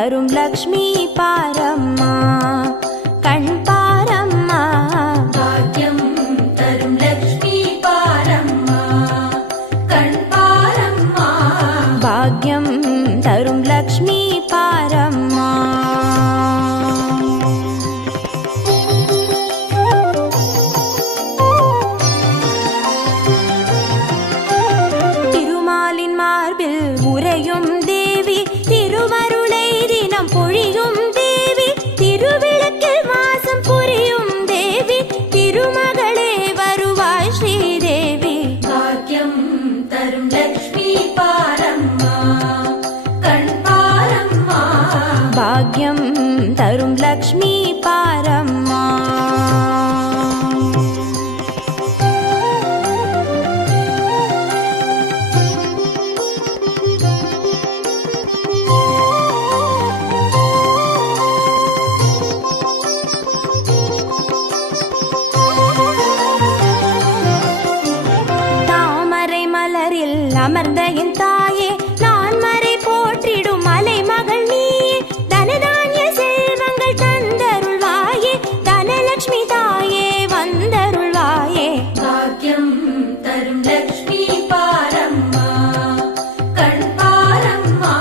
தரும் லக்ஷ்மி பாரம்மா, கண் பாரம்மா. பாக்யம் தரும் லக்ஷ்மி பாரம்மா, கண் பாரம்மா. பாக்யம் தரும் லக்ஷ்மி பாரம்மா. திருமாலின் மார்பில் உறையும் தேவி, திருவருளை தினம் பொழியும் தேவி, திருவிளக்கில் வாசம் புரியும் தேவி, திருமகளே வருவாய் ஸ்ரீதேவி. பாக்யம் தரும் லக்ஷ்மி பாரம்மா, கண் பாரம்மா. பாக்யம் தரும் லக்ஷ்மி பாரம்மா. தாமரை மலரில் அமர்ந்த என் தாயே, நான் மறை போற்றிடும் மலைமகள் நீயே, தனதானிய செல்வங்கள் தந்தருள்வாயே, தனலட்சுமி தாயே வந்தருள்வாயே. பாக்யம் தரும் லக்ஷ்மி பாரம்மா, கண் பாரம்மா.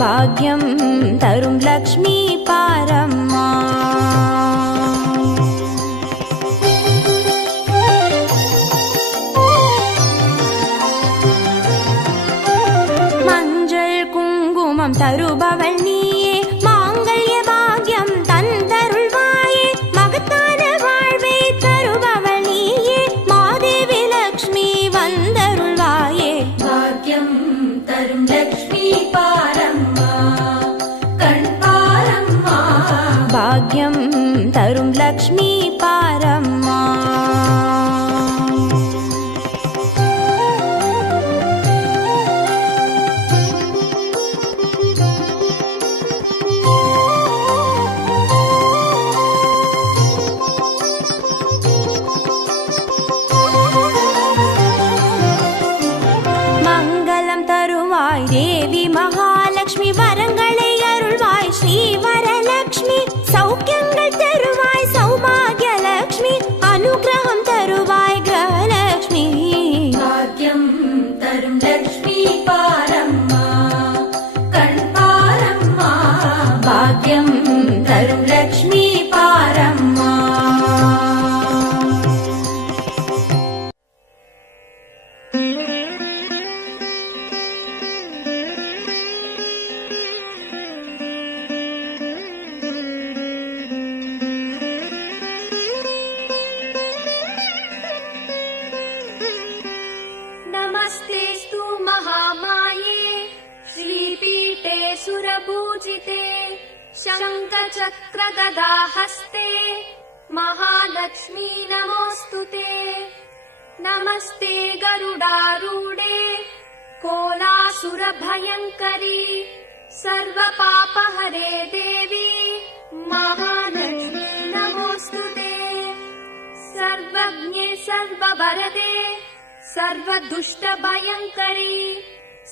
பாக்யம் தரும் லக்ஷ்மி பாரம்மா. மஞ்சள் குங்குமம் தருபவள் நீயே, மாங்கல்ய பாக்யம் தந்தருள்வாயே, மகத்தான வாழ்வை தருபவள் நீயே, மாதேவி லக்ஷ்மி வந்தருள்வாயே. பாக்யம் தரும் லக்ஷ்மி பாரம்மா, கண் பாரம்மா. பாக்யம் தரும் லக்ஷ்மி பாரம்மா. மங்களம் தருவாய் தேவி மகாலட்சுமி, வரங்களை அருள்வாய் ஸ்ரீ வரலட்சுமி, சௌக்கியங்கள் தருவாய் சௌபாகிய லட்சுமி, அனுகிரகம் தருவாய் கிரகலட்சுமி. பாக்யம் தரும் லக்ஷ்மி பாரம்மா, கண் பாரம்மா. பாக்யம் தரும் லக்ஷ்மி பாரம்மா. नमस्तेस्तु महामाये, श्रीपीठे सुरपूजिते, शङ्खचक्रगदाहस्ते, महालक्ष्मी नमोऽस्तुते. नमस्ते गरुडारूढे, कोलासुरभयङ्करी, सर्वपापहरे देवी, महालक्ष्मी नमोऽस्तुते. सर्वज्ञे सर्ववरदे, सर्वदुष्टभयङ्करी,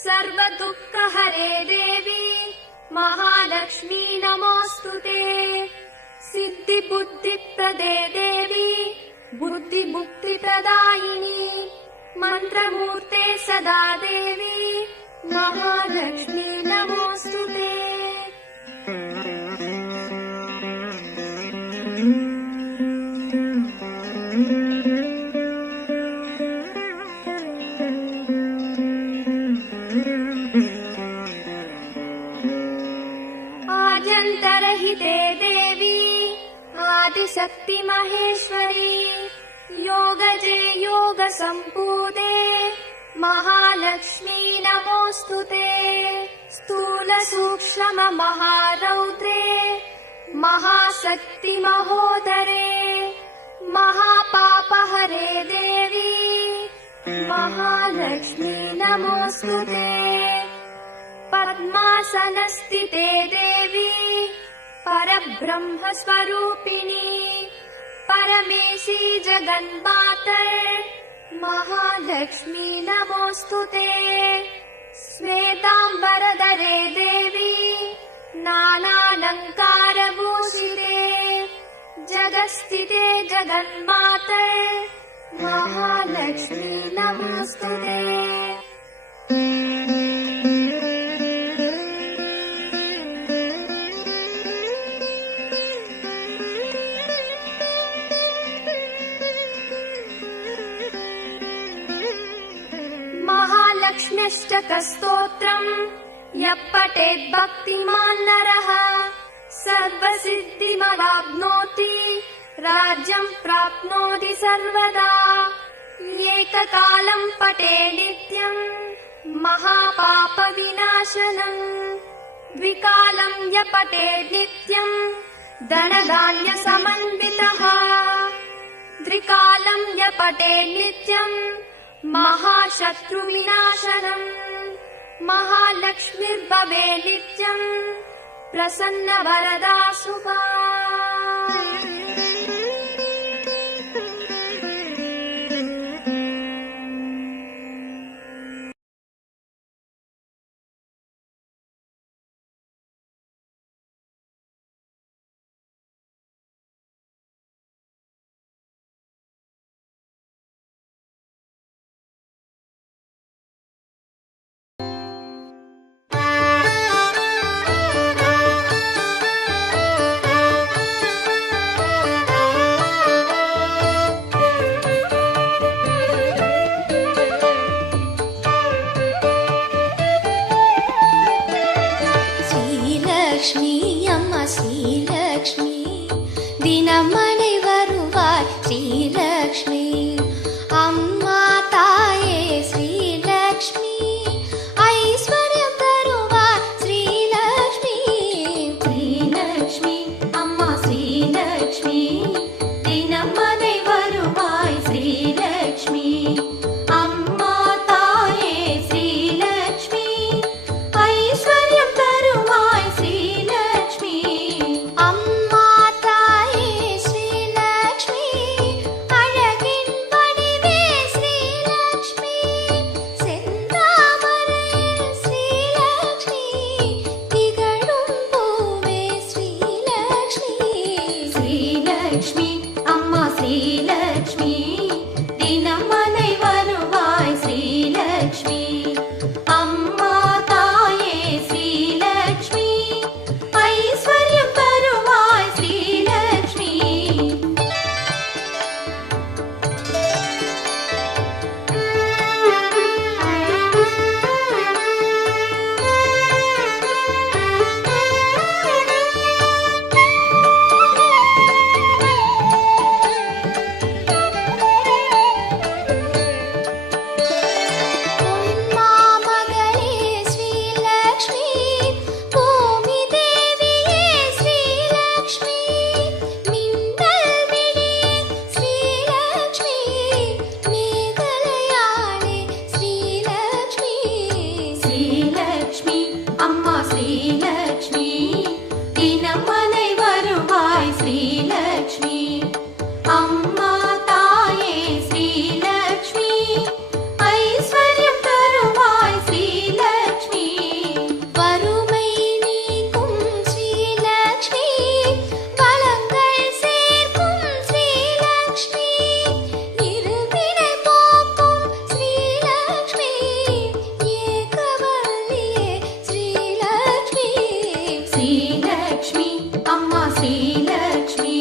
सर्वदुःखहरे देवी, महालक्ष्मी नमोऽस्तुते. सिद्धिबुद्धिप्रदे देवी, बुद्धिमुक्तिप्रदायिनी, मन्त्रमूर्ते सदा देवी, महालक्ष्मी नमोऽस्तुते. आद्यन्तरहिते देवी, आदिशक्ति महेश्वरी, योगजे योगसम्पूते, महालक्ष्मी नमोऽस्तुते. स्थूल सूक्ष्म महारौद्रे, महाशक्ति महोदरे, महापापहरे देवी, महालक्ष्मी नमोऽस्तुते. पद्मासनस्थिते देवी, परब्रह्म स्वरूपिणी, परमेशी जगन्मातर्, महालक्ष्मी नमोऽस्तुते. श्वेताम्बरधरे देवी, नानालङ्कारभूषिते जगत्स्थिते जगन्माते महालक्ष्मी नमोस्तुते। महालक्ष्म्यष्टकस्तोत्रम् यः पठेत् भक्तिमान् नरः सर्वसिद्धिमवाप्नोति राज्यम् प्राप्नोति सर्वदा। एककालम् पठे नित्यम् महापापविनाशनम् द्विकालम् य पठेत् नित्यम् धनधान्यसमन्वितः त्रिकालम् य पठेत् नित्यम् महाशत्रुविनाशनम् महालक्ष्मीर्भवे नित्यम् प्रसन्नवरदा शुभा। தினமனை வருவாய் ஸ்ரீலக்ஷ்மி அம்மா தாயே ஸ்ரீலக்ஷ்மி ஐஸ்வர்யம் தருவாய் ஸ்ரீலக்ஷ்மி ஸ்ரீலக்ஷ்மி அம்மா ஸ்ரீலக்ஷ்மி தினமனை வருவாய் ஸ்ரீலக்ஷ்மி அம்மா தாயே ஸ்ரீலக்ஷ்மி ஐஸ்வர்யம் தருவாய் ஸ்ரீலக்ஷ்மி அம்மா தாயே ஸ்ரீலக்ஷ்மி அழகின் வடிவே ஸ்ரீலக்ஷ்மி செந்தாமரையில் ஸ்ரீலக்ஷ்மி திகழும் பூவே ஸ்ரீலக்ஷ்மி ஸ்ரீலக்ஷ்மி அம்மா ஸ்ரீலக்ஷ்மி தினமனை வருவாய் ஸ்ரீலக்ஷ்மி அம்மா தாயே ஸ்ரீலக்ஷ்மி ஐஸ்வர்யம் தருவாய் ஸ்ரீலக்ஷ்மி பொன்மாமகளே ஸ்ரீலக்ஷ்மி பூமி தேவியே ஸ்ரீலக்ஷ்மி மின்னல் விழியே ஸ்ரீலக்ஷ்மி மேகலையாளே ஸ்ரீலக்ஷ்மி ஸ்ரீலக்ஷ்மி அம்மா ஸ்ரீலக்ஷ்மி தினமனை வருவாய் ஸ்ரீலக்ஷ்மி அம்மா தாயே ஸ்ரீலக்ஷ்மி ஐஸ்வர்யம் தருவாய் ஸ்ரீலக்ஷ்மி வறுமை நீக்கும் ஸ்ரீலக்ஷ்மி வளங்கள் சேர்க்கும் ஸ்ரீலக்ஷ்மி இருவினை போக்கும் ஸ்ரீலக்ஷ்மி ஏகவல்லியே ஸ்ரீலக்ஷ்மி ஸ்ரீலக்ஷ்மி அம்மா ஸ்ரீலக்ஷ்மி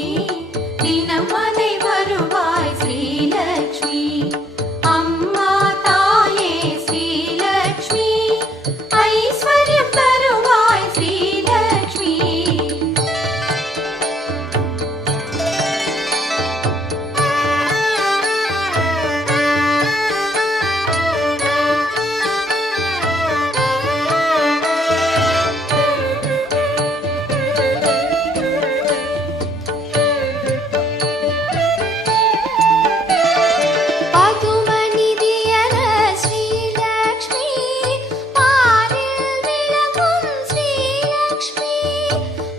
தினமனை வருவாய் ஸ்ரீலக்ஷ்மி அம்மா தாயே ஸ்ரீலக்ஷ்மி ஐஸ்வர்யம் தருவாய் ஸ்ரீலக்ஷ்மி பதுமநிதியர ஸ்ரீலக்ஷ்மி பாரில் விளங்கும் ஸ்ரீலக்ஷ்மி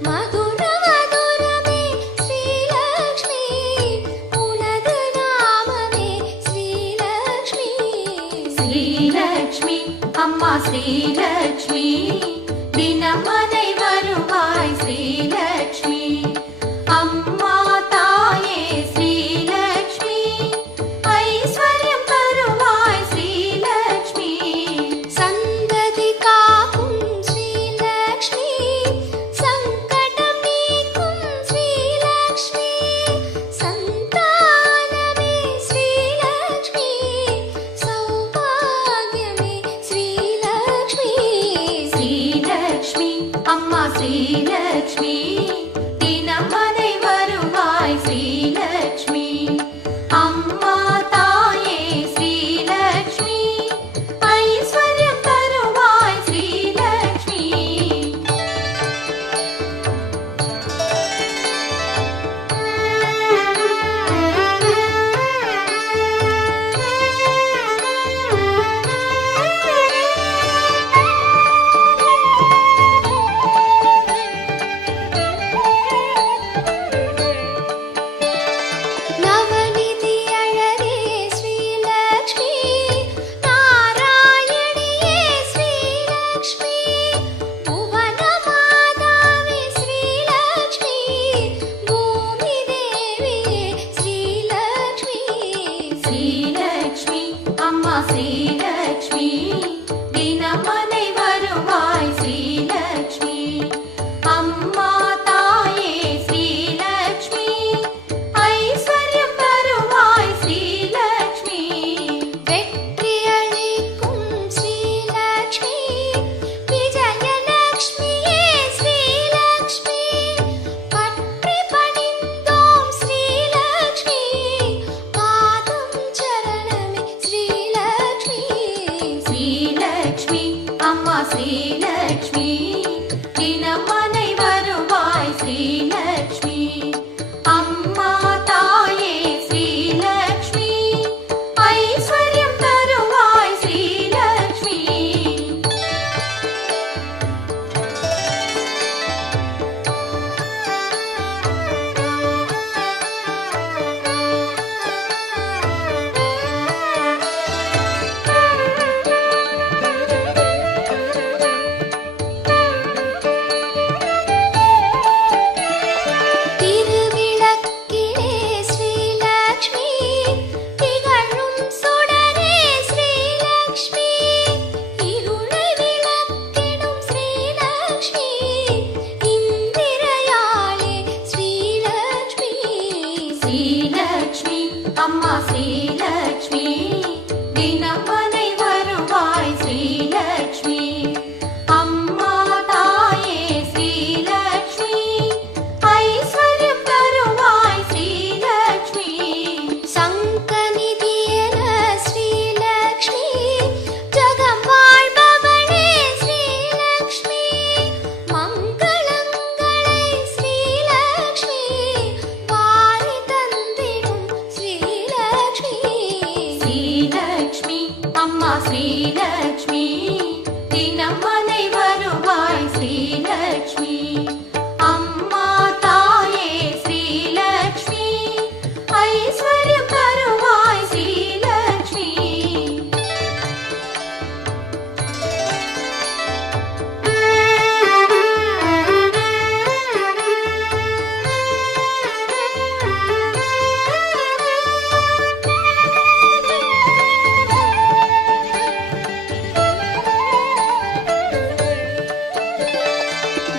மதுர மதுரமே ஸ்ரீலக்ஷ்மி உனது நாமமே ஸ்ரீலக்ஷ்மி ஸ்ரீலக்ஷ்மி அம்மா ஸ்ரீலக்ஷ்மி தினமனை வருவாய் ஸ்ரீலக்ஷ்மி அம்மா ஸ்ரீலக்ஷ்மி தினமனை வருவாய் ஸ்ரீலக்ஷ்மி அம்மா தாயே ஸ்ரீலக்ஷ்மி ஐஸ்வர்யம் தருவாய் ஸ்ரீலக்ஷ்மி வெற்றியளிக்கும் ஸ்ரீலக்ஷ்மி விஜயலக்ஷ்மியே ஸ்ரீலக்ஷ்மி பற்றி பணிந்தோம் ஸ்ரீலக்ஷ்மி பாதம் சரணமே ஸ்ரீலக்ஷ்மி ஸ்ரீலக்ஷ்மி அம்மா ஸ்ரீலக்ஷ்மி தினமனை வருவாய் ஸ்ரீலக்ஷ்மி அம்மா தாயே ஸ்ரீலக்ஷ்மி ஐஸ்வர்யம் தருவாய் ஸ்ரீலக்ஷ்மி திருவிளக்கிலே ஸ்ரீலக்ஷ்மி திகழும் சுடரே ஸ்ரீலக்ஷ்மி இருளை விளக்கிடும் ஸ்ரீலக்ஷ்மி இந்திரயாளே ஸ்ரீலக்ஷ்மி ஸ்ரீலக்ஷ்மி அம்மா ஸ்ரீலக்ஷ்மி தினமனை வருவாய் ஸ்ரீலக்ஷ்மி அம்மா தாயே ஸ்ரீலக்ஷ்மி ஐஸ்வர்யம் தருவாய் ஸ்ரீலக்ஷ்மி சங்கநிதியன ஸ்ரீலக்ஷ்மி ஜகம் வாழ்பவளே ஸ்ரீலக்ஷ்மி மங்களங்களை ஸ்ரீலக்ஷ்மி வாரி தந்திடும் ஸ்ரீலக்ஷ்மி ஸ்ரீலக்ஷ்மி அம்மா ஸ்ரீலக்ஷ்மி தினமனை வருவாய் ஸ்ரீலக்ஷ்மி அம்மா தாயே ஸ்ரீலக்ஷ்மி ஐஸ்வர்யம் தருவாய் ஸ்ரீலக்ஷ்மி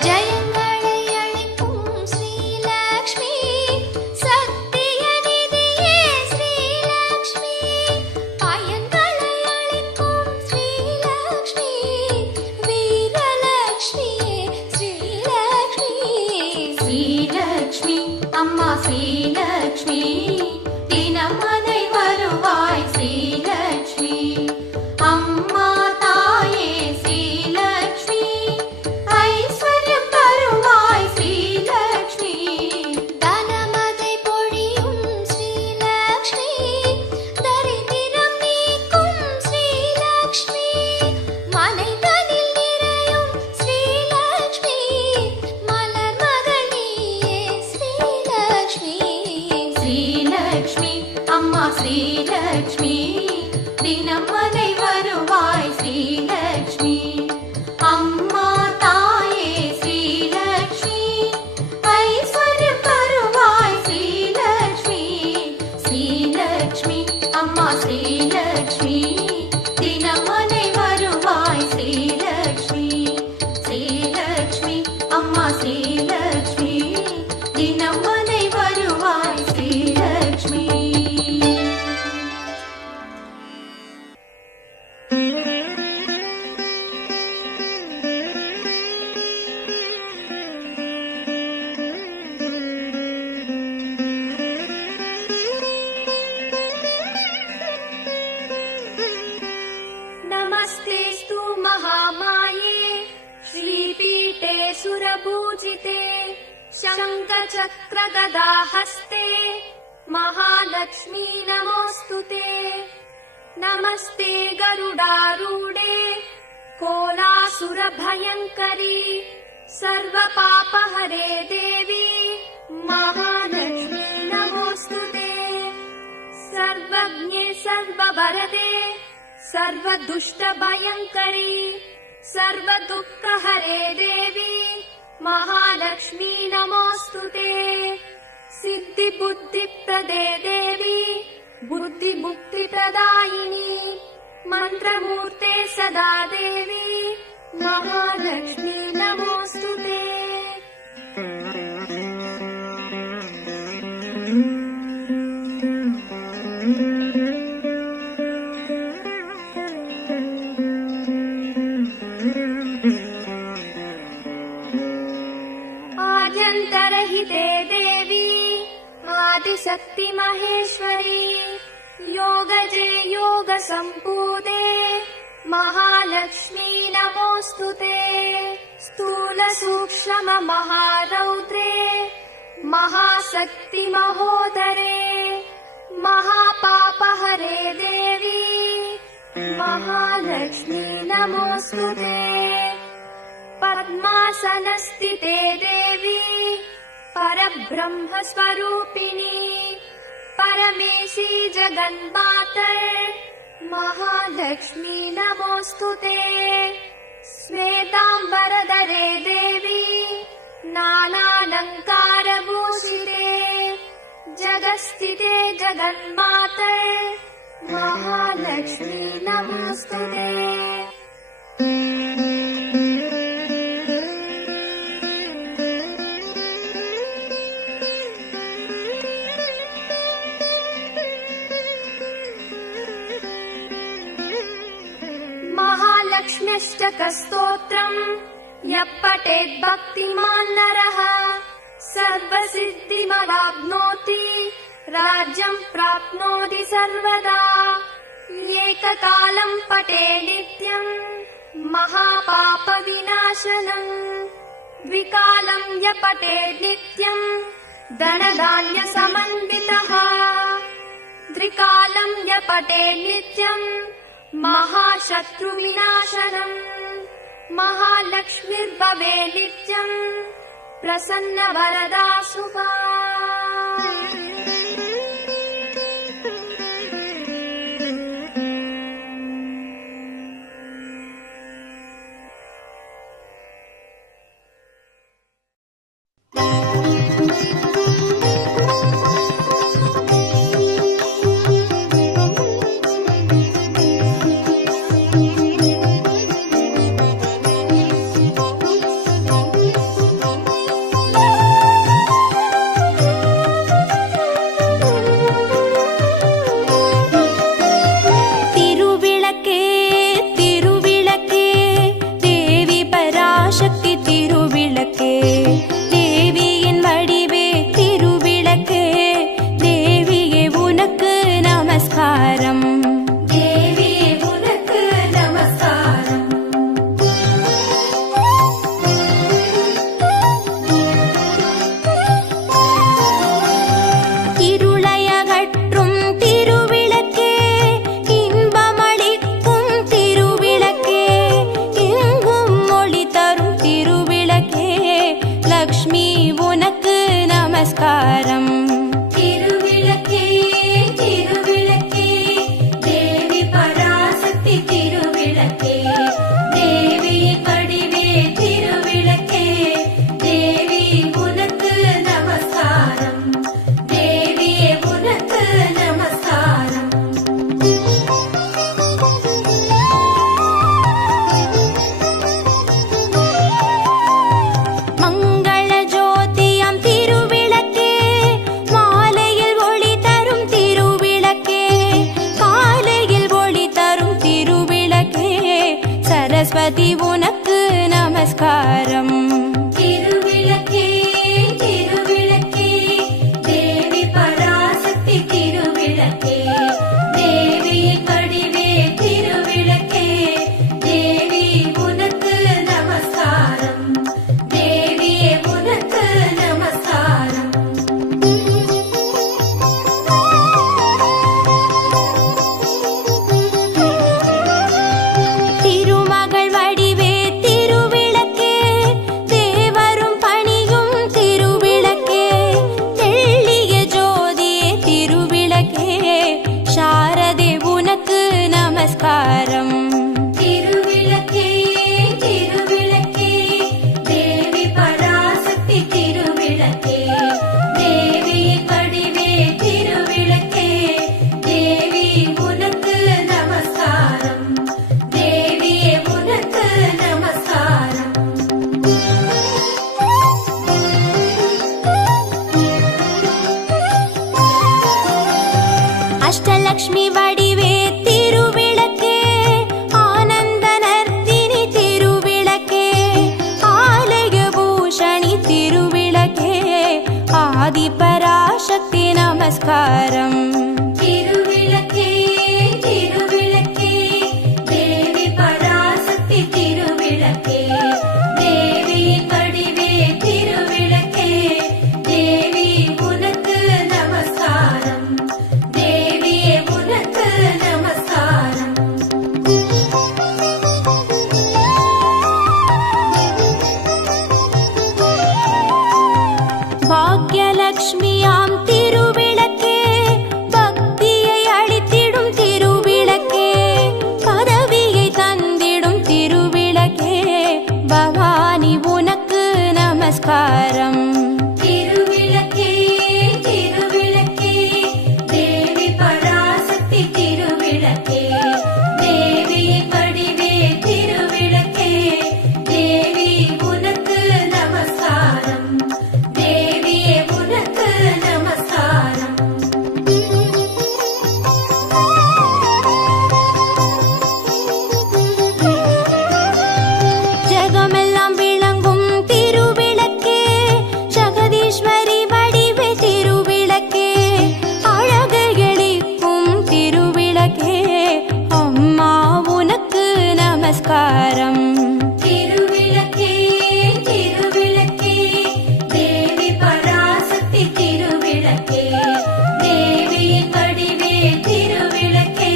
ஜெயங்களை அளிக்கும் ஸ்ரீலக்ஷ்மி சத்திய நிதியே ஸ்ரீலக்ஷ்மி பயன்களை அளிக்கும் ஸ்ரீலக்ஷ்மி வீரலக்ஷ்மியே ஸ்ரீலக்ஷ்மி ஸ்ரீலக்ஷ்மி அம்மா ஸ்ரீலக்ஷ்மி தினமனை வருவாய் ஸ்ரீலக்ஷ்மி அம்மா தாயே ஸ்ரீலக்ஷ்மி ஐஸ்வர்யம் தருவாய் ஸ்ரீலக்ஷ்மி தனமதை பொழியும் ஸ்ரீலக்ஷ்மி தரித்திரம் நீக்கும் ஸ்ரீலக்ஷ்மி மனைதனில் நிறையும் ஸ்ரீலக்ஷ்மி மலர் மகள் நீயே ஸ்ரீலக்ஷ்மி ஸ்ரீலக்ஷ்மி அம்மா ஸ்ரீலக்ஷ்மி தினமனை வருவாய் ஸ்ரீலக்ஷ்மி அம்மா தாயே ஸ்ரீலக்ஷ்மி ஐஸ்வர்யம் தருவாய் ஸ்ரீலக்ஷ்மி ஸ்ரீலக்ஷ்மி அம்மா ஸ்ரீலக்ஷ்மி தினமனை வருவாய் ஸ்ரீலக்ஷ்மி ஸ்ரீலக்ஷ்மி அம்மா ஸ்ரீலக்ஷ்மி தினமனை வருவாய் ஸ்ரீலக்ஷ்மி नमस्तेस्तु महामाये श्रीपीठे सुरपूजिते शङ्खचक्रगदाहस्ते महालक्ष्मी नमोऽस्तुते नमस्ते गरुडारूढे कोलासुरभयङ्करी सर्वपापहरे देवी महालक्ष्मी नमोऽस्तुते सर्वज्ञे सर्ववरदे सर्वदुष्टभयङ्करी सर्वदुःखहरे देवी महालक्ष्मी नमोऽस्तुते सिद्धिबुद्धिप्रदे देवी बुद्धिमुक्तिप्रदायिनी मन्त्रमूर्ते सदा देवी महालक्ष्मी नमोऽस्तुते। आद्यन्तरहिते देवी आदिशक्ति महेश्वरी योगजे योगसम्पूते महालक्ष्मी नमोऽस्तुते। स्थूलसूक्ष्म महारौद्रे महाशक्ति महोदरे महापापहरे देवी महालक्ष्मी नमोऽस्तुते। पद्मासनस्थिते देवी परब्रह्म स्वरूपिणी परमेशी जगन्माते महालक्ष्मी नमोऽस्तुते। श्वेताम्बरधरे देवी नानालङ्कारभूषिते जगत्स्थिते जगन्माते महालक्ष्मी नमोऽस्तुते। महालक्ष्म्यष्टकस्तोत्रम् यः पठेत् भक्तिमान् नरः सर्वसिद्धिमवाप्नोति राज्यं प्राप्नोति सर्वदा। एककालं पठे नित्यं महापापविनाशनम् द्विकालं यः पठेत् नित्यं धनधान्यसमन्वितः त्रिकालं यः पठेत् नित्यं महाशत्रुविनाशनम् महालक्ष्मीर्भवे नित्यम् प्रसन्नवरदा शुभा। सरस्वती उनक्कु नमस्कारम् तिरुविளக்கே तिरुविளக்கே देवी पराशक्ति तिरुविளக்கே देवी कडिवे तिरुविளக்கே देवी उनक्कु नमस्कारम् देविये उनक्कु नमस्कारम् नमस्कारम् तिरुविளக்கே तिरुविளக்கே देवी पराशक्ति तिरुविளக்கே देवी कडिवे तिरुविளக்கே திருவிளக்கே தேவியின் வடிவே திருவிளக்கே தேவி உனக்கு நமஸ்காரம் தேவியே உனக்கு நமஸ்காரம் ஜகமெல்லாம் விளங்கும் திருவிளக்கே ஜகதீஸ்வரி வடிவே திருவிளக்கே அழகு எளிக்கும் திருவிளக்கே அம்மா உனக்கு நமஸ்காரம் திருவிளக்கே திருவிளக்கே தேவி பராசக்தி திருவிளக்கே தேவியின் வடிவே திருவிளக்கே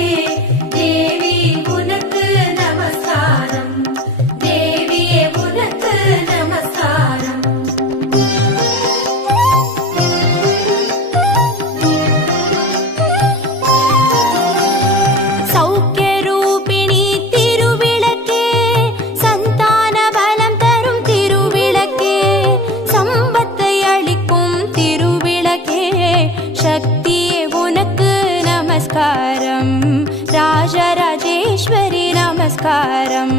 தேவி உனக்கு நமஸ்காரம் தேவியே உனக்கு நமஸ்காரம் சௌக்கிய ரூபிணி திருவிளக்கே சந்தான பலம் தரும் திருவிளக்கே சம்பத்தை அளிக்கும் திருவிளக்கே சக்தியே உனக்கு நமஸ்காரம் ராஜராஜேஸ்வரி நமஸ்காரம்